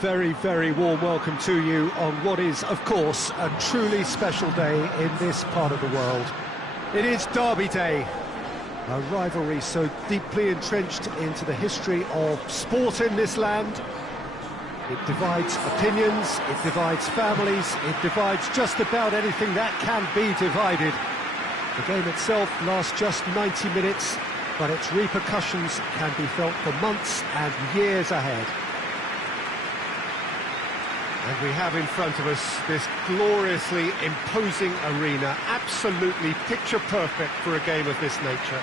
very, very warm welcome to you on what is, of course, a truly special day in this part of the world. It is Derby Day, a rivalry so deeply entrenched into the history of sport in this land. It divides opinions, it divides families, it divides just about anything that can be divided. The game itself lasts just 90 minutes, but its repercussions can be felt for months and years ahead. And we have in front of us this gloriously imposing arena, absolutely picture perfect for a game of this nature.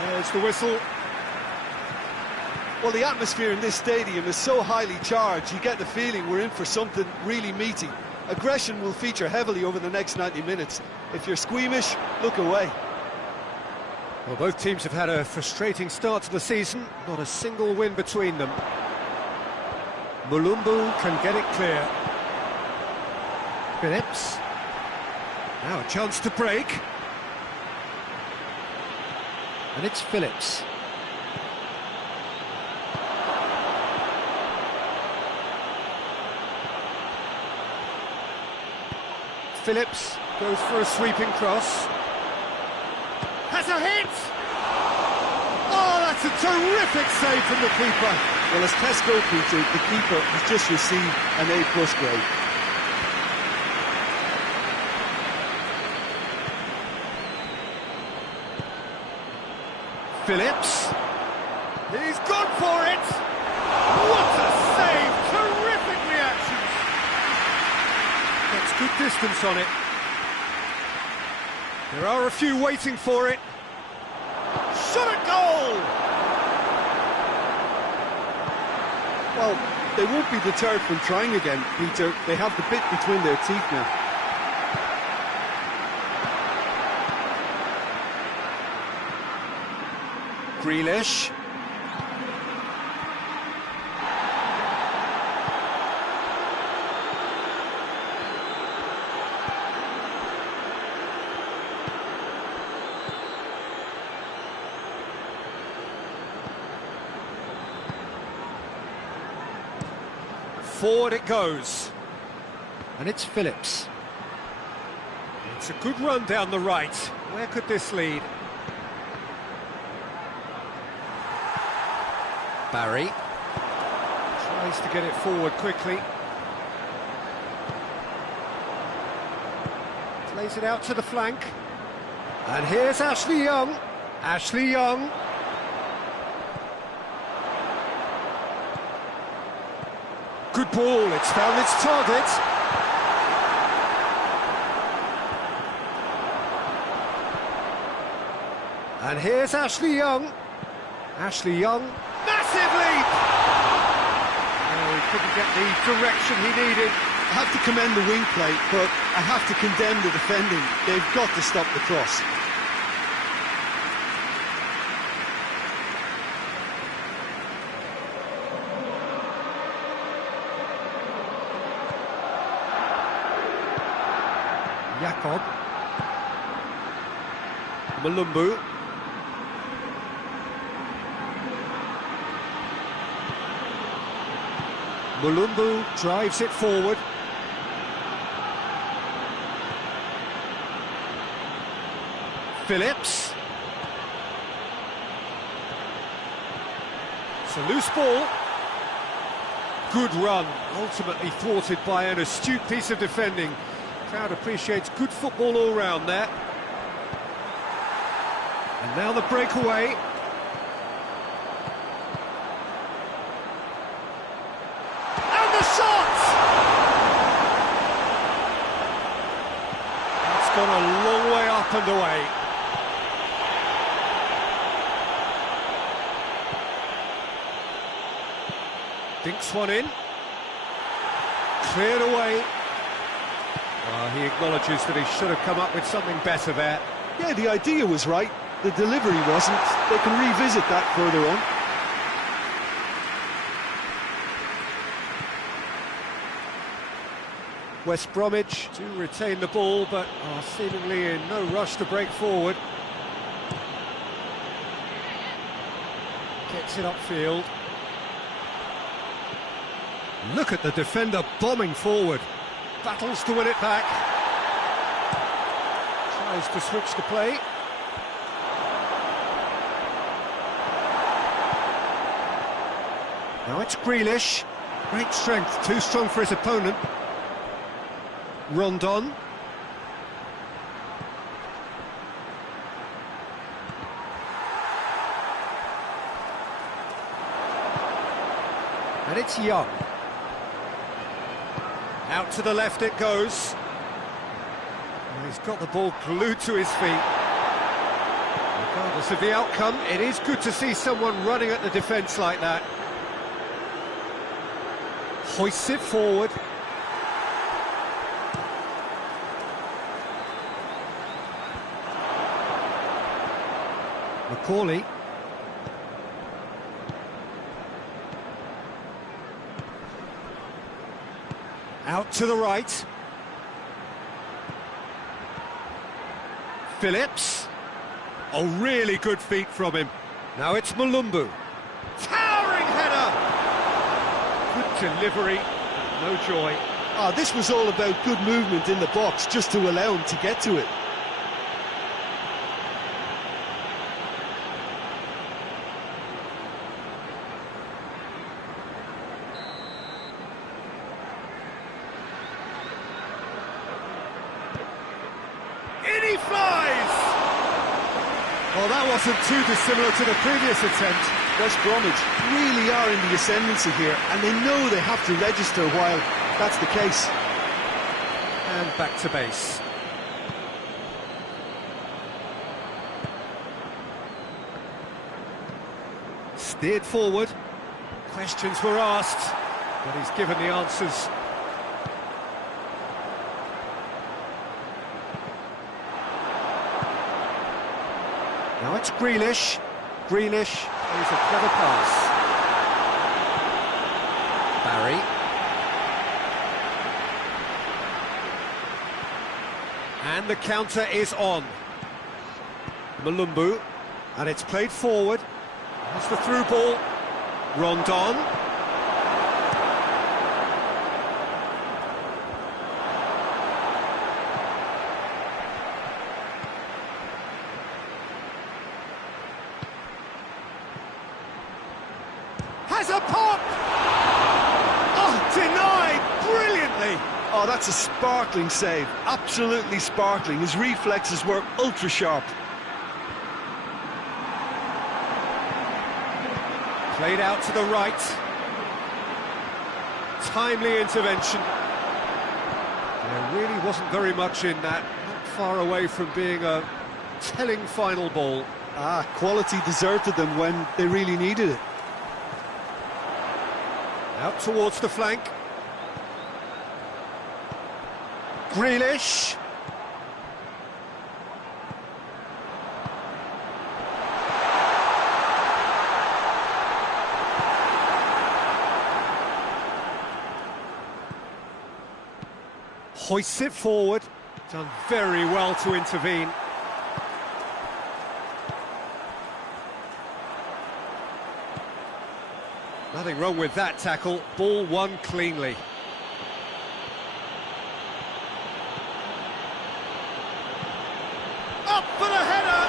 There's the whistle. Well, the atmosphere in this stadium is so highly charged, you get the feeling we're in for something really meaty. Aggression will feature heavily over the next 90 minutes. If you're squeamish, look away. Well, both teams have had a frustrating start to the season, not a single win between them. Mulumbu can get it clear. Phillips. Now a chance to break. And it's Phillips. Phillips goes for a sweeping cross. Has a hit! Oh, that's a terrific save from the keeper. Well, as test goalkeeper, the keeper has just received an A+ grade. Phillips. He's gone for it! What a save! Terrific reactions! Gets good distance on it. There are a few waiting for it. Shot at goal! Well, they won't be deterred from trying again, Peter. They have the bit between their teeth now. Grealish. Forward it goes. And it's Phillips. It's a good run down the right. Where could this lead? Barry tries to get it forward quickly. Plays it out to the flank. And here's Ashley Young. Ashley Young. Good ball, it's found its target. And here's Ashley Young. Ashley Young. Massive leap! Oh, he couldn't get the direction he needed. I have to commend the wing play, but I have to condemn the defending. They've got to stop the cross. Jakob. Mulumbu. Mulumbu drives it forward. Phillips. a loose ball. Good run, ultimately thwarted by an astute piece of defending. Crowd appreciates good football all round there. And now the breakaway. And the shot! That's gone a long way up and away. Dinks one in. Cleared away. He acknowledges that he should have come up with something better there. Yeah, the idea was right. The delivery wasn't. They can revisit that further on. West Bromwich do retain the ball, but are seemingly in no rush to break forward. Gets it upfield. Look at the defender bombing forward. Battles to win it back. Tries to switch the play. Now it's Grealish. Great strength, too strong for his opponent. Rondon. And it's Young. Out to the left it goes. And he's got the ball glued to his feet. Regardless of the outcome, it is good to see someone running at the defence like that. Hoists it forward. Macaulay. Out to the right. Phillips. Oh, really good feet from him. Now it's Malumbu. Towering header! Good delivery, no joy. This was all about good movement in the box, just to allow him to get to it. In he flies! Well, that wasn't too dissimilar to the previous attempt. West Bromwich really are in the ascendancy here, and they know they have to register while that's the case. And back to base. Steered forward. Questions were asked, but he's given the answers. Now it's Grealish. Grealish plays a clever pass. Barry. And the counter is on. Malumbu. And it's played forward. That's the through ball. Rondon. Has a pop! Oh, denied brilliantly! Oh, that's a sparkling save. Absolutely sparkling. His reflexes were ultra sharp. Played out to the right. Timely intervention. There really wasn't very much in that. Not far away from being a telling final ball. Quality deserted them when they really needed it. Out towards the flank. Grealish. Hoists it forward. Done very well to intervene. Nothing wrong with that tackle. Ball won cleanly. Up for the header!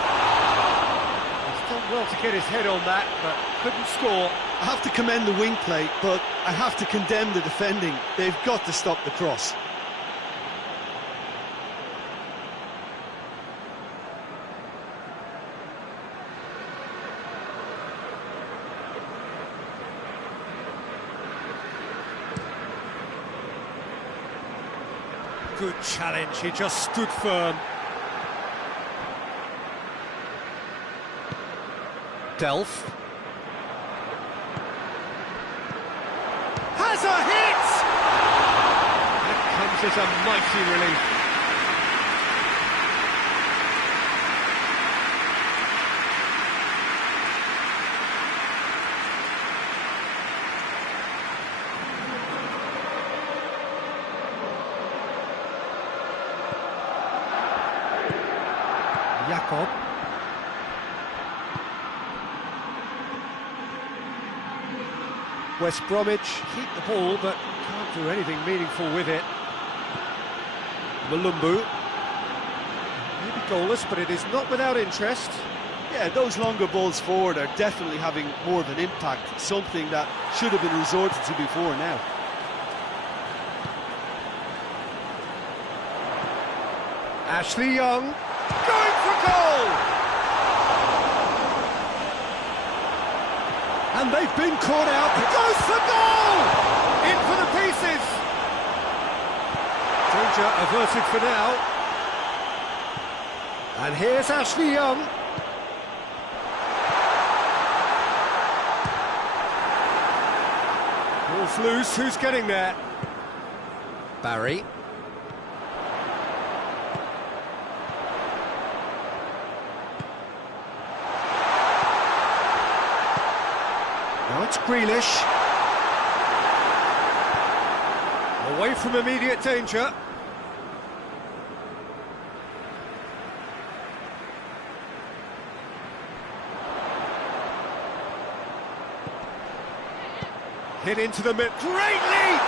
He's done well tried to get his head on that, but couldn't score. I have to commend the wing play, but I have to condemn the defending. They've got to stop the cross. Good challenge, he just stood firm. Delph. Has a hit! That comes as a mighty relief. Jakob. West Bromwich keep the ball, but can't do anything meaningful with it. Malumbu. Maybe goalless, but it is not without interest. Yeah, those longer balls forward are definitely having more of an impact, something that should have been resorted to before now. Ashley Young, going for goal! And they've been caught out, goes for goal! In for the pieces! Danger averted for now. And here's Ashley Young. Ball's loose, who's getting there? Barry. Now it's Grealish. Away from immediate danger. Hit into the mid. Great leap!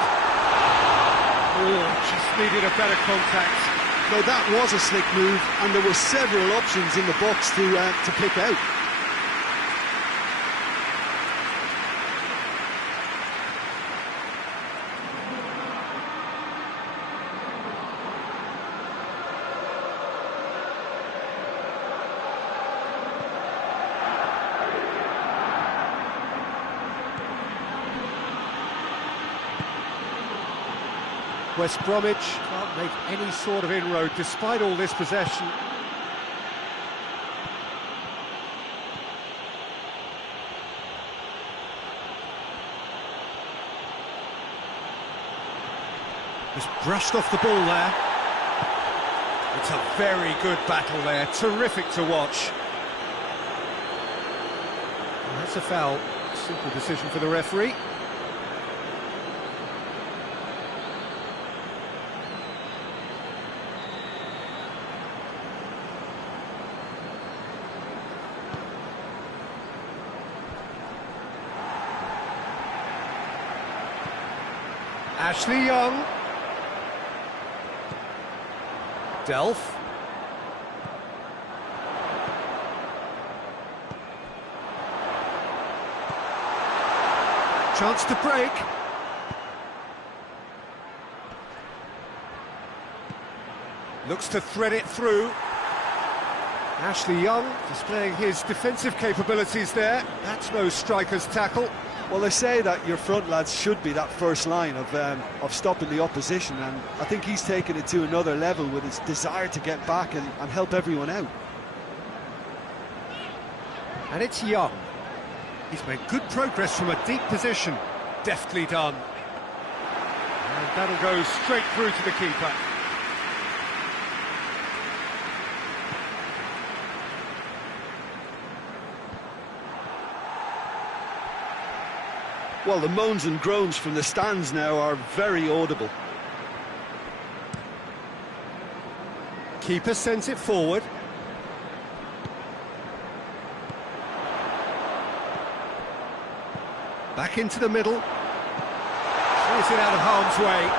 Oh, just needed a better contact. No, that was a slick move, and there were several options in the box to pick out. West Bromwich can't make any sort of inroad despite all this possession. Just brushed off the ball there. It's a very good battle there, terrific to watch. And that's a foul, simple decision for the referee. Ashley Young. Delph. Chance to break. Looks to thread it through. Ashley Young displaying his defensive capabilities there. That's no striker's tackle. Well, they say that your front lads should be that first line of stopping the opposition, and I think he's taken it to another level with his desire to get back and help everyone out. And it's Young. He's made good progress from a deep position. Deftly done. And that'll go straight through to the keeper. Well, the moans and groans from the stands now are very audible. Keeper sends it forward. Back into the middle. Clears it out of harm's way.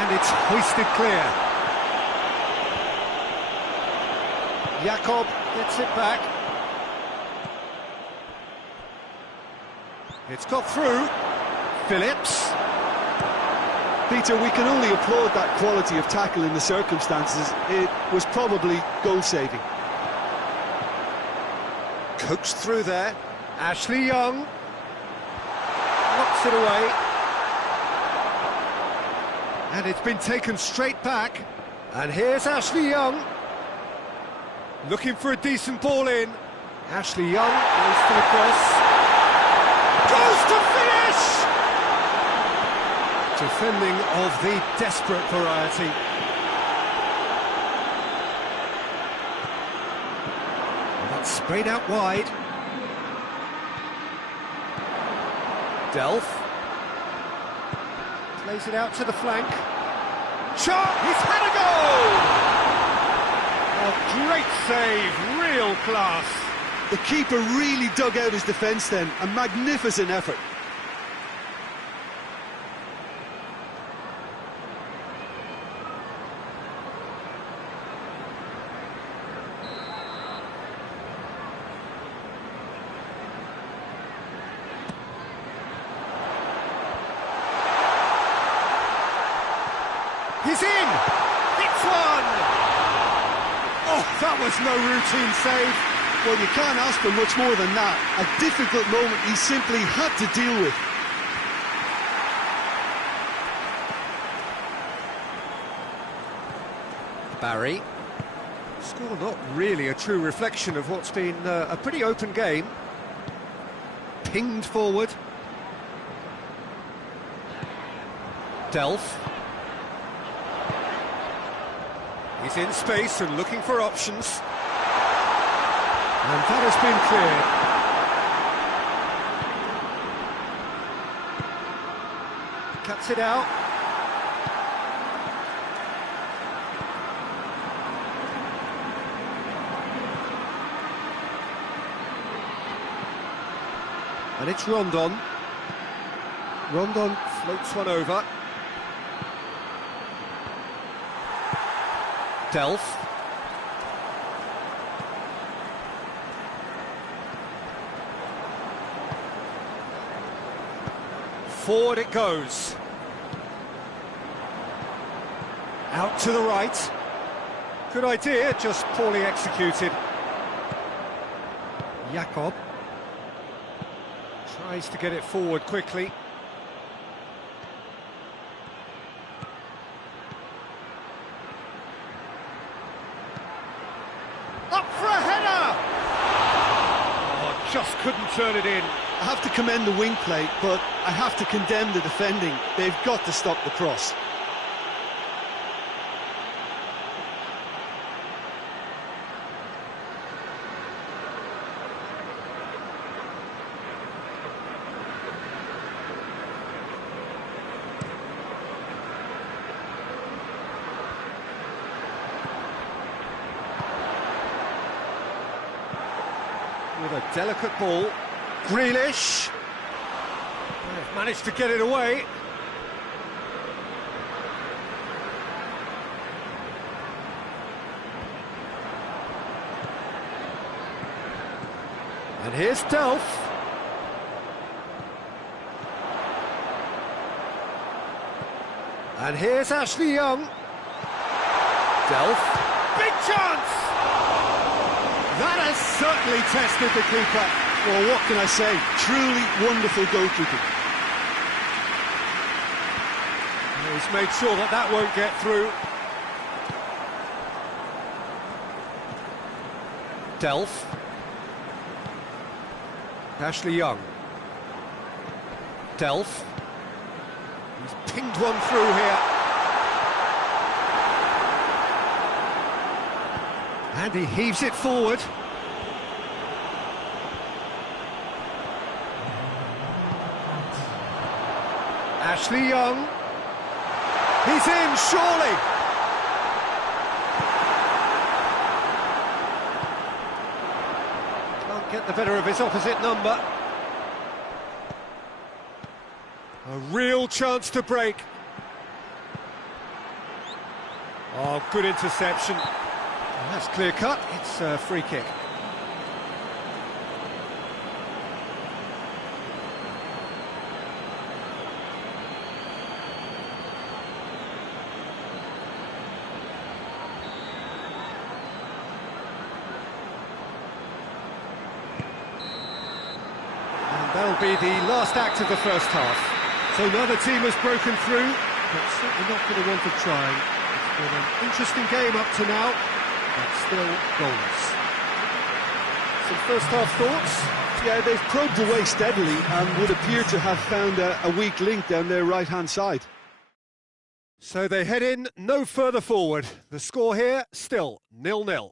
And it's hoisted clear. Jakob gets it back. It's got through. Phillips. Peter, we can only applaud that quality of tackle in the circumstances. It was probably goal-saving. Coaxed through there. Ashley Young. Knocks it away. And it's been taken straight back. And here's Ashley Young. Looking for a decent ball in. Ashley Young goes for the cross. Goes to finish! Defending of the desperate variety. And that's sprayed out wide. Delph. Plays it out to the flank. Shot! He's had a goal! A great save, real class. The keeper really dug out his defence then. A magnificent effort. He's in! It's one! Oh, that was no routine save. Well, you can't ask for much more than that. A difficult moment he simply had to deal with. Barry. Score not really a true reflection of what's been a pretty open game. Pinged forward. Delph. He's in space and looking for options. And that has been cleared. Cuts it out. And it's Rondon. Rondon floats one over. Delph. Forward it goes. Out to the right. Good idea, just poorly executed. Jakob tries to get it forward quickly. Up for a header! Oh, just couldn't turn it in. I have to commend the wing play, but I have to condemn the defending. They've got to stop the cross. With a delicate ball. Grealish. They've managed to get it away. And here's Delph. And here's Ashley Young. Delph. Big chance! That has certainly tested the keeper. Well, what can I say? Truly wonderful goalkeeping. He's made sure that that won't get through. Delph. Ashley Young. Delph. He's pinged one through here. And he heaves it forward. Ashley Young. He's in, surely. Can't get the better of his opposite number. A real chance to break. Oh, good interception. That's clear cut, it's a free kick. That'll be the last act of the first half. So neither team has broken through, but certainly not for the want of trying. It's been an interesting game up to now, but still goals. Some first half thoughts? Yeah, they've probed away steadily and would appear to have found a weak link down their right-hand side. So they head in no further forward. The score here, still 0-0.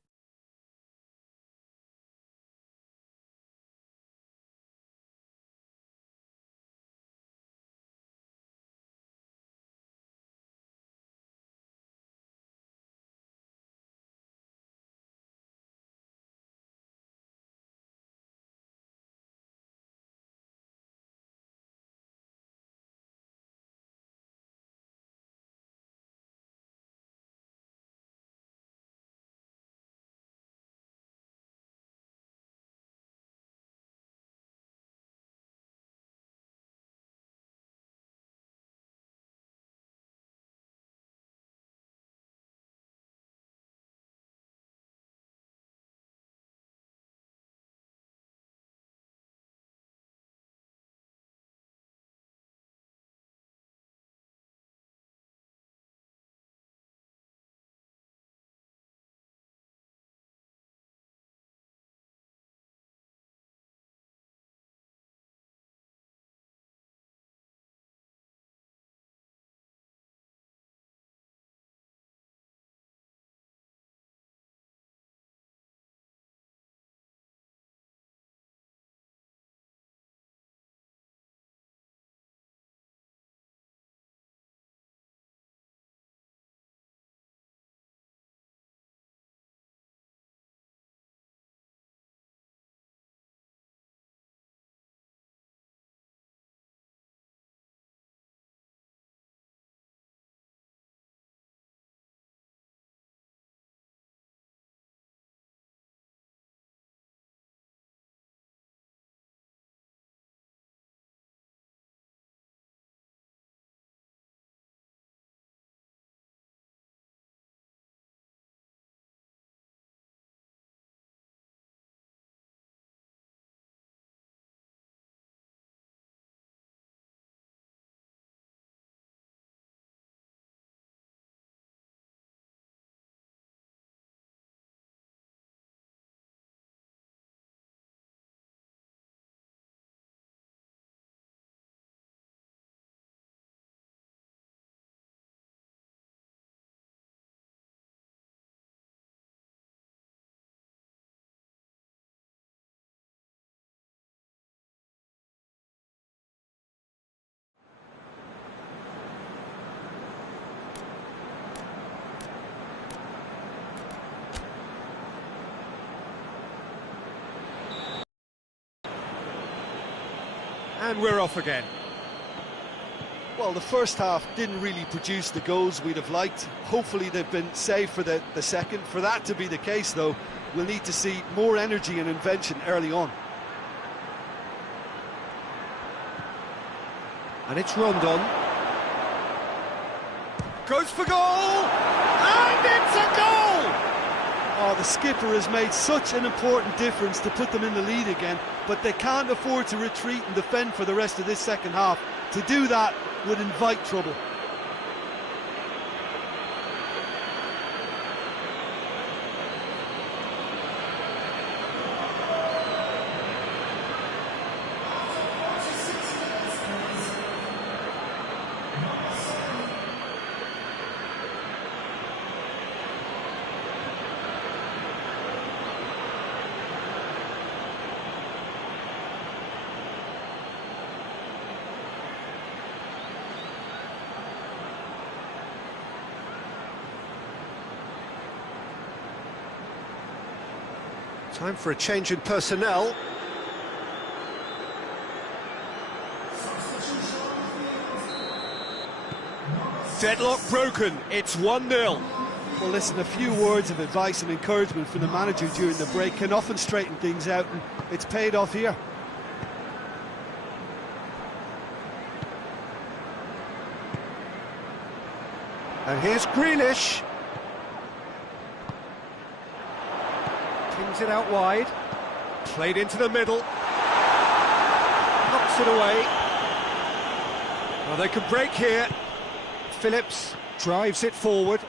And we're off again. Well, the first half didn't really produce the goals we'd have liked. Hopefully they've been saved for the second. For that to be the case, though, we'll need to see more energy and invention early on. And it's Rondon. Goes for goal! And it's a goal! Oh, the skipper has made such an important difference to put them in the lead again, but they can't afford to retreat and defend for the rest of this second half. To do that would invite trouble. Time for a change in personnel. Deadlock broken, it's 1-0. Well, listen, a few words of advice and encouragement from the manager during the break can often straighten things out, and it's paid off here. And here's Grealish. Pings it out wide. Played into the middle. Knocks it away. Well, they can break here. Phillips drives it forward.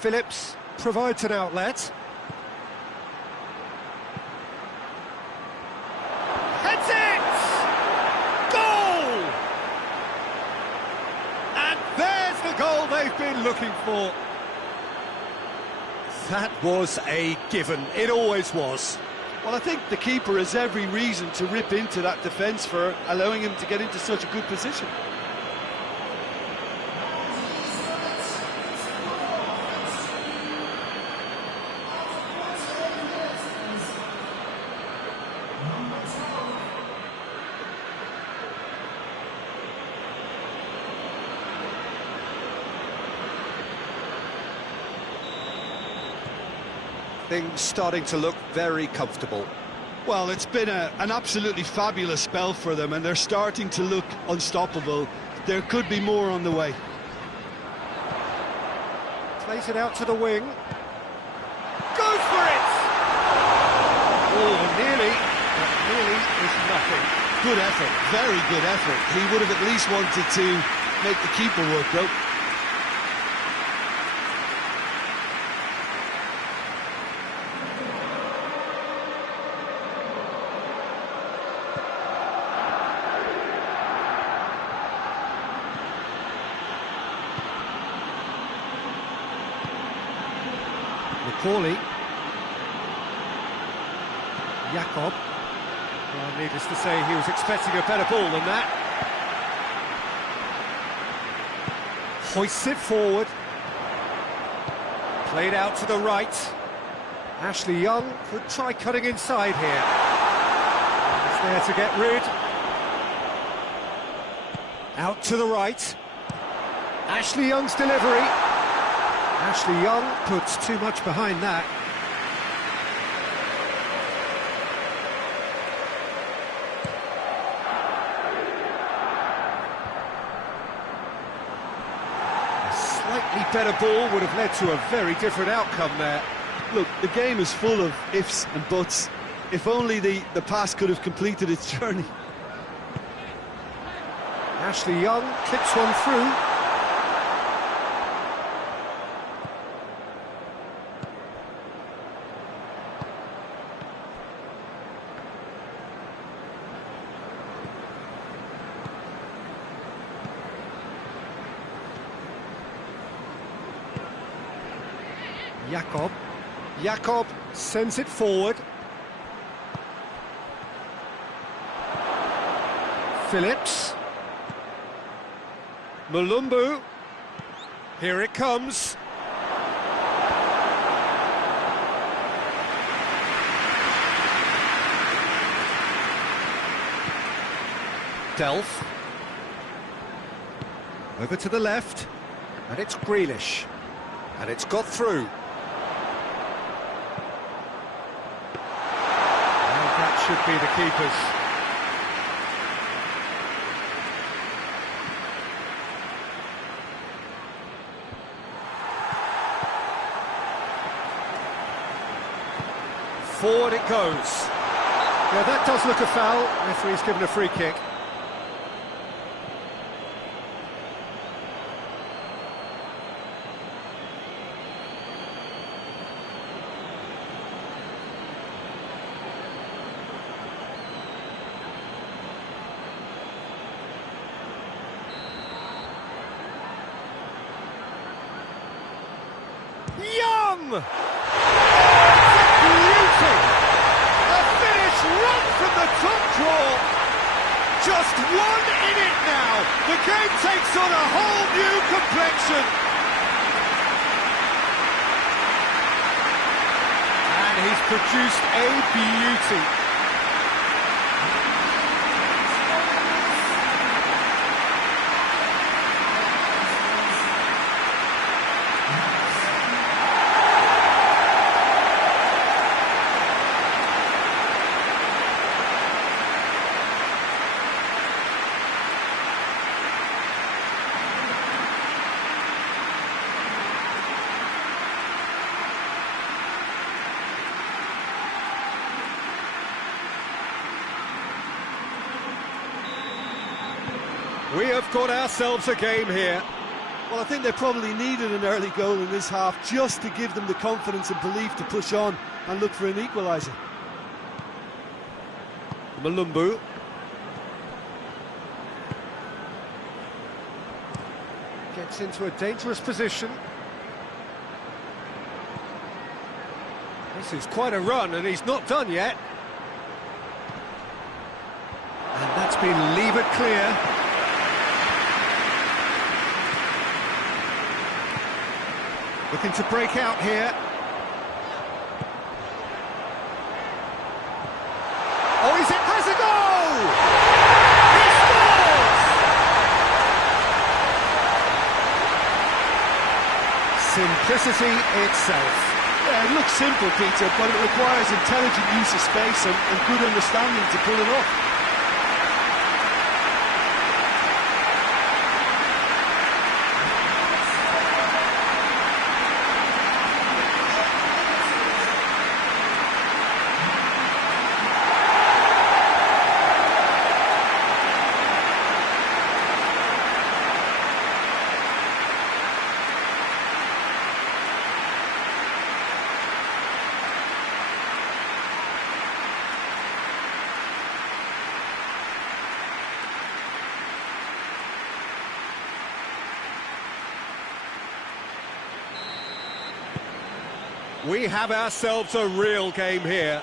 Phillips provides an outlet. Heads it! Goal! And there's the goal they've been looking for. That was a given. It always was. Well, I think the keeper has every reason to rip into that defence for allowing him to get into such a good position. Things starting to look very comfortable. Well, it's been an absolutely fabulous spell for them, and they're starting to look unstoppable. There could be more on the way. Plays it out to the wing. Goes for it! Oh, nearly. But nearly is nothing. Good effort, very good effort. He would have at least wanted to make the keeper work, though. Macaulay. Jakob. Well, needless to say, he was expecting a better ball than that. Hoists it forward. Played out to the right. Ashley Young could try cutting inside here. It's there to get rid. Out to the right. Ashley Young's delivery. Ashley Young puts too much behind that. A slightly better ball would have led to a very different outcome there. Look, the game is full of ifs and buts. If only the pass could have completed its journey. Ashley Young clips one through. Jakob sends it forward. Phillips. Mulumbu. Here it comes. Delph. Over to the left. And it's Grealish. And it's got through. Should be the keepers. Forward it goes. Yeah, that does look a foul. Referee's given a free kick. Young! Beauty! A finish right from the top draw. Just 1 in it now. The game takes on a whole new complexion. And he's produced a beauty. We have got ourselves a game here. Well, I think they probably needed an early goal in this half just to give them the confidence and belief to push on and look for an equaliser. Malumbu. Gets into a dangerous position. This is quite a run, and he's not done yet. And that's been levered clear. Looking to break out here. Oh, it has a goal! He scores! Simplicity itself. Yeah, it looks simple, Peter, but it requires intelligent use of space and good understanding to pull it off. We have ourselves a real game here.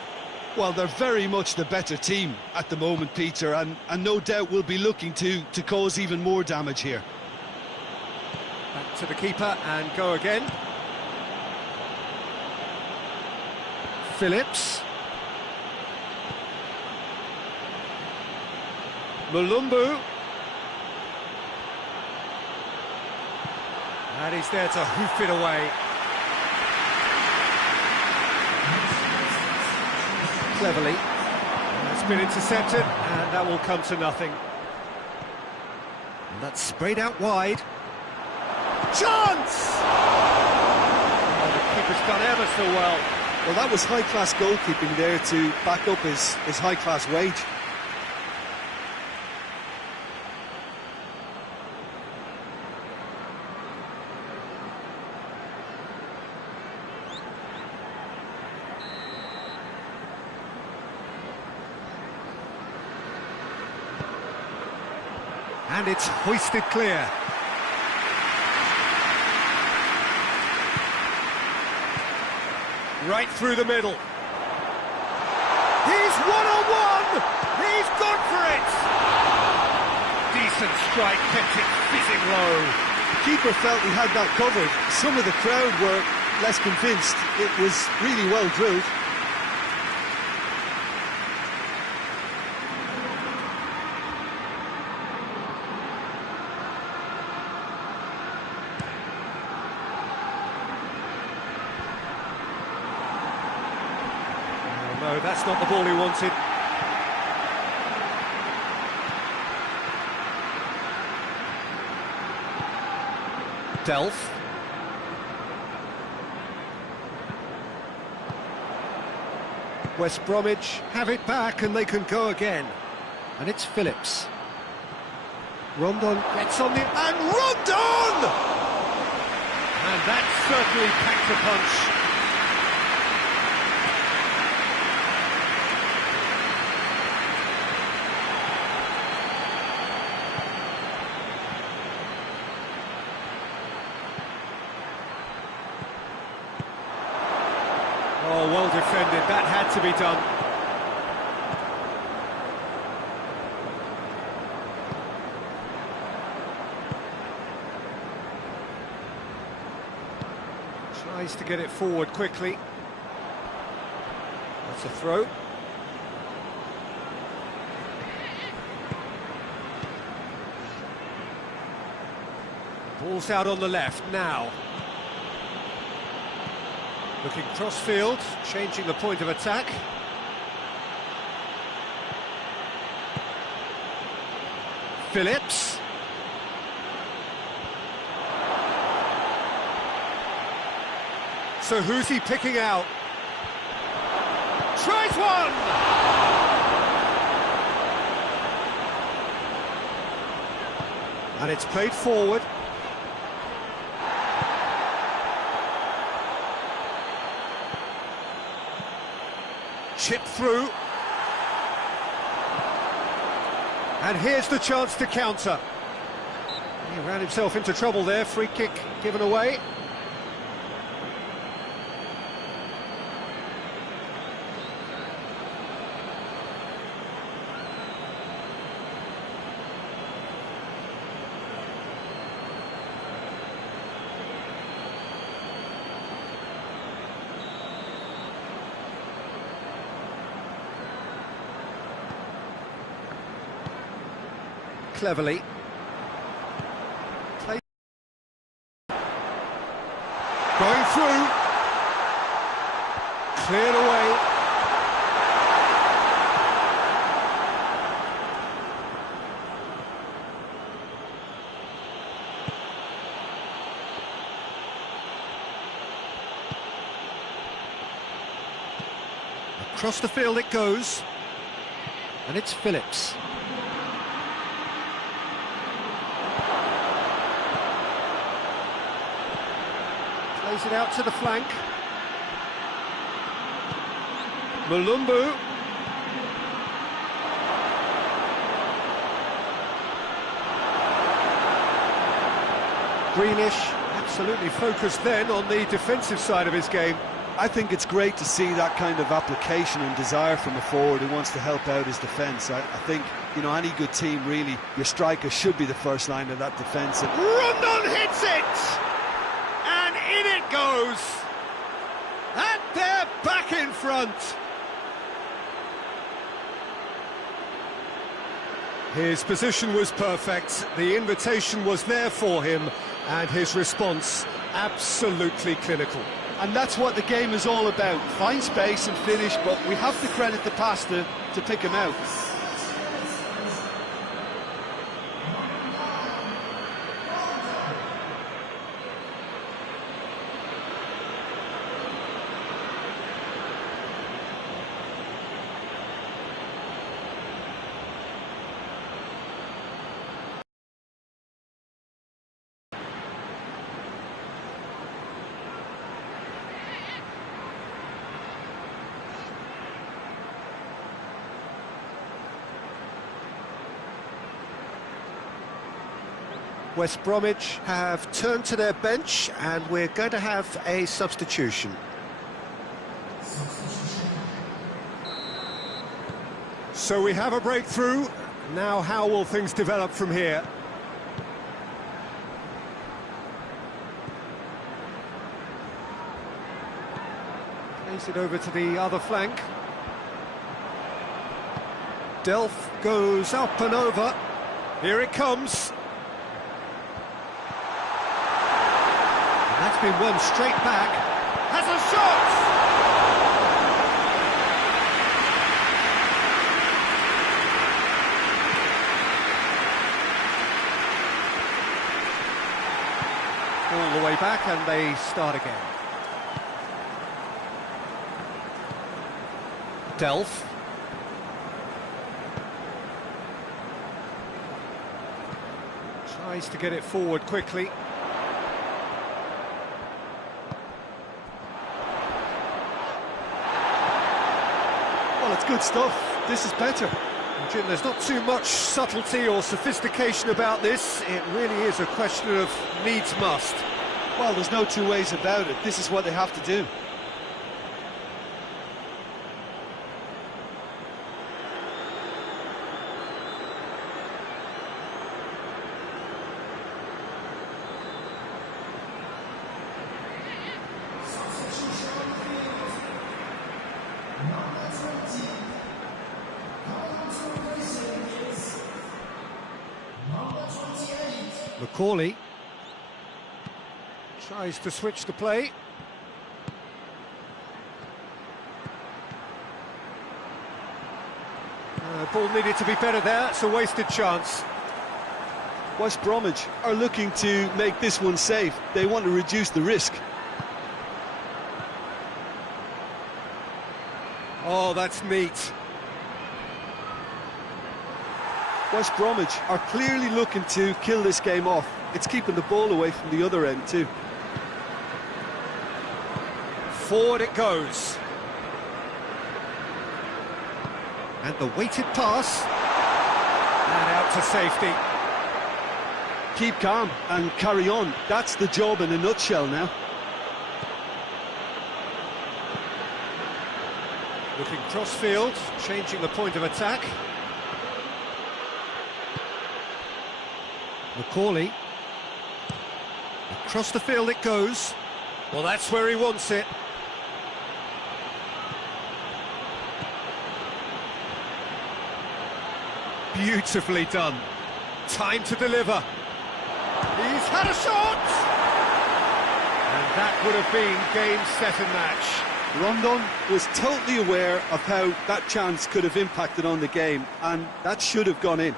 Well, they're very much the better team at the moment, Peter, and no doubt will be looking to cause even more damage here. Back to the keeper and go again. Phillips. Malumbu. And he's there to hoof it away. Cleverly. It's been intercepted, and that will come to nothing. And that's sprayed out wide. Chance! Oh, the keeper's done ever so well. Well, that was high-class goalkeeping there to back up his high-class wage. And it's hoisted clear. Right through the middle. He's one-on-one! He's gone for it! Decent strike, kept it fizzing low. The keeper felt he had that covered. Some of the crowd were less convinced. It was really well drilled. No, that's not the ball he wanted. Delph. West Bromwich have it back and they can go again. And it's Phillips. Rondon gets on the... And Rondon! And that certainly packed a punch. Oh, well defended. That had to be done. Tries to get it forward quickly. That's a throw. Ball's out on the left now. Looking cross-field, changing the point of attack. Phillips. So who's he picking out? Tries one! And it's played forward. Chip through. And here's the chance to counter. He ran himself into trouble there, free kick given away. Cleverly. Going through. Cleared away. Across the field it goes. And it's Phillips. Plays it out to the flank. Malumbu. Greenish, absolutely focused then on the defensive side of his game. I think it's great to see that kind of application and desire from a forward who wants to help out his defence. I think, you know, any good team, really, your striker should be the first line of that defence. Rondon hits it! And in it goes! And they're back in front! His position was perfect, the invitation was there for him, and his response absolutely clinical. And that's what the game is all about. Find space and finish, but we have to credit the pass to pick him out. West Bromwich have turned to their bench and we're going to have a substitution. So we have a breakthrough. Now how will things develop from here? Plays it over to the other flank. Delph goes up and over. Here it comes. That's been won straight back. Has a shot! All the way back and they start again. Delph. Tries to get it forward quickly. Well, it's good stuff. This is better. Jim, there's not too much subtlety or sophistication about this. It really is a question of needs must. Well, there's no two ways about it. This is what they have to do. Macaulay tries to switch the play. Ball needed to be better there, it's a wasted chance. West Bromwich are looking to make this one safe. They want to reduce the risk. Oh, that's neat. West Bromwich are clearly looking to kill this game off. It's keeping the ball away from the other end too. Forward it goes. And the weighted pass. And out to safety. Keep calm and carry on. That's the job in a nutshell now. Looking cross-field, changing the point of attack. Macaulay. Across the field it goes. Well, that's where he wants it. Beautifully done. Time to deliver. He's had a shot! And that would have been game, set and match. Rondon was totally aware of how that chance could have impacted on the game, and that should have gone in.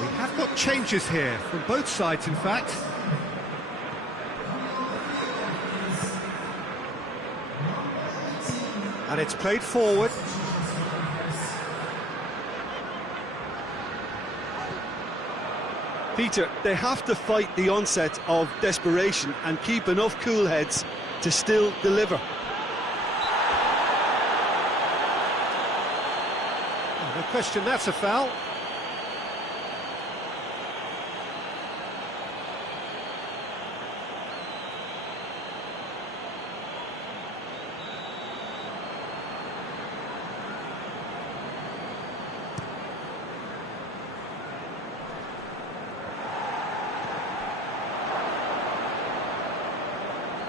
We have got changes here, from both sides in fact. And it's played forward. Peter, they have to fight the onset of desperation and keep enough cool heads to still deliver. No question that's a foul.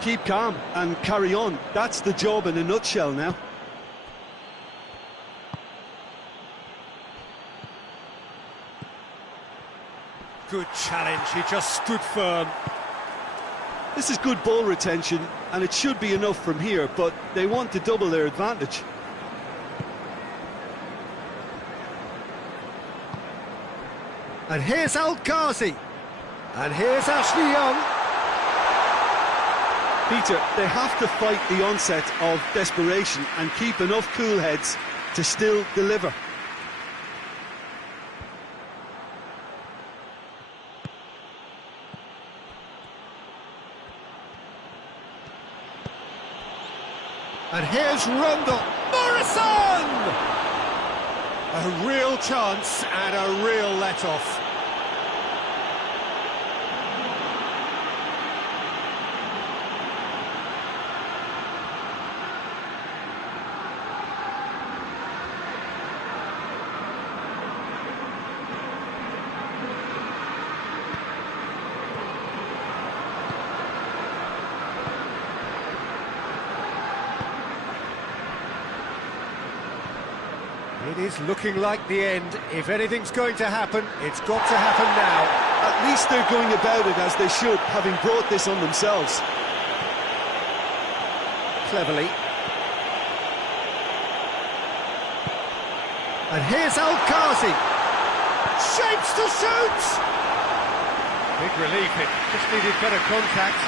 Keep calm and carry on. That's the job in a nutshell now. Good challenge, he just stood firm. This is good ball retention, and it should be enough from here, but they want to double their advantage. And here's Al-Ghazi. And here's Ashley Young. Peter, they have to fight the onset of desperation and keep enough cool heads to still deliver. And here's Rondon. Morrison! A real chance and a real let-off. It is looking like the end. If anything's going to happen, it's got to happen now. At least they're going about it as they should, having brought this on themselves. Cleverly. And here's Al-Ghazi. Shapes to shoot! Big relief, it just needed better contact.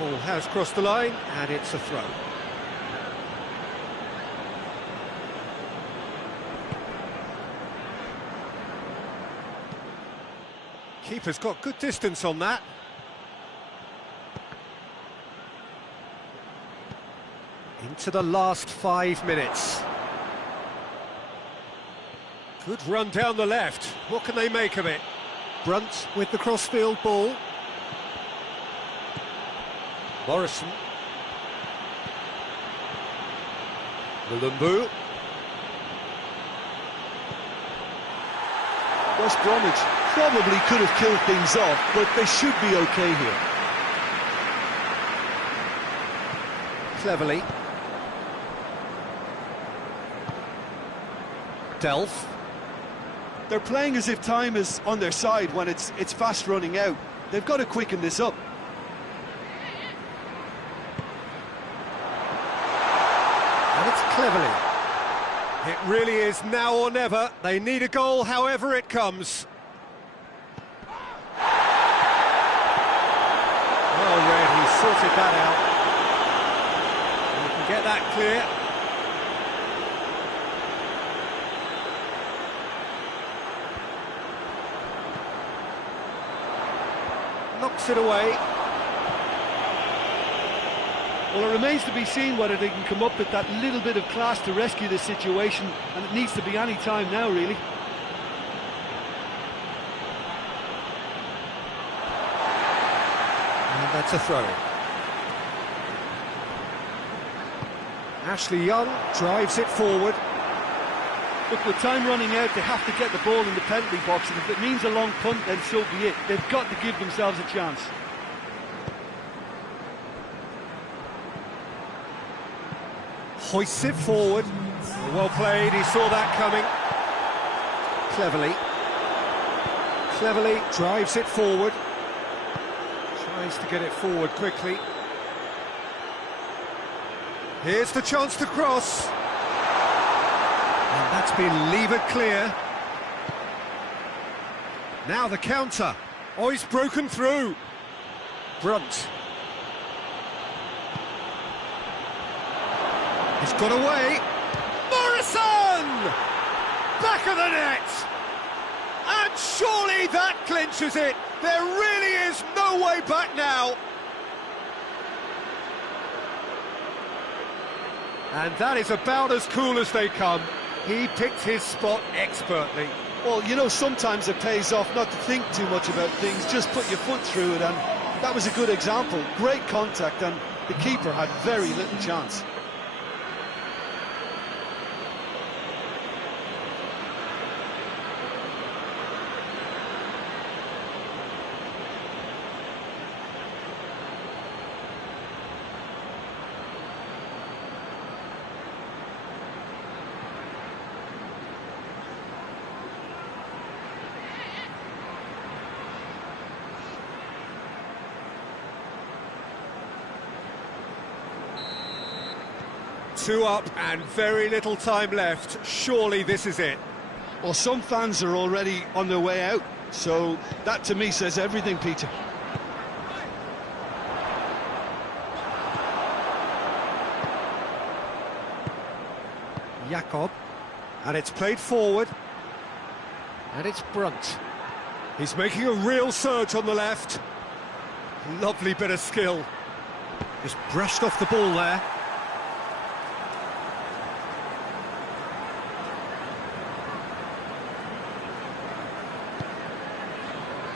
Ball has crossed the line, and it's a throw. Keeper's got good distance on that. Into the last 5 minutes. Good run down the left. What can they make of it? Brunt with the crossfield ball. Morrison. Mulumbu. West Bromwich probably could have killed things off, but they should be okay here. Cleverly. Delph. They're playing as if time is on their side when it's fast running out. They've got to quicken this up. And it's Cleverly. It really is now or never. They need a goal however it comes. Well read, he sorted that out. And you can get that clear. Knocks it away. Well, it remains to be seen whether they can come up with that little bit of class to rescue this situation, and it needs to be any time now, really. And that's a throw. Ashley Young drives it forward. Look, with time running out, they have to get the ball in the penalty box, and if it means a long punt, then so be it. They've got to give themselves a chance. Hoists it forward. Well played, he saw that coming. Cleverly drives it forward. Tries to get it forward quickly. Here's the chance to cross. And that's been levered clear. Now the counter. Oh, he's broken through. Brunt. He's got away. Morrison! Back of the net! And surely that clinches it. There really is no way back now. And that is about as cool as they come. He picked his spot expertly. Well, you know, sometimes it pays off not to think too much about things, just put your foot through it, and that was a good example. Great contact, and the keeper had very little chance. Two up and very little time left. Surely this is it. Well, some fans are already on their way out, so that to me says everything, Peter. Jakob, and it's played forward, and it's Brunt. He's making a real surge on the left. Lovely bit of skill. Just brushed off the ball there.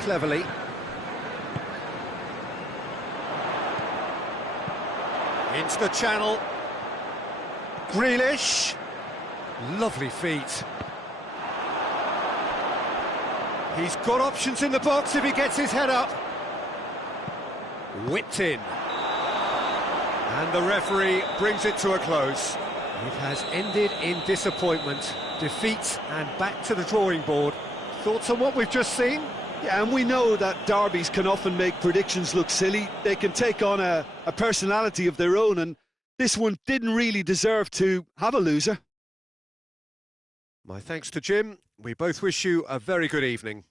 Cleverly. Into the channel. Grealish. Lovely feet. He's got options in the box if he gets his head up. Whipped in. And the referee brings it to a close. It has ended in disappointment, defeat, and back to the drawing board. Thoughts on what we've just seen? Yeah, and we know that derbies can often make predictions look silly. They can take on a personality of their own, and this one didn't really deserve to have a loser. My thanks to Jim. We both wish you a very good evening.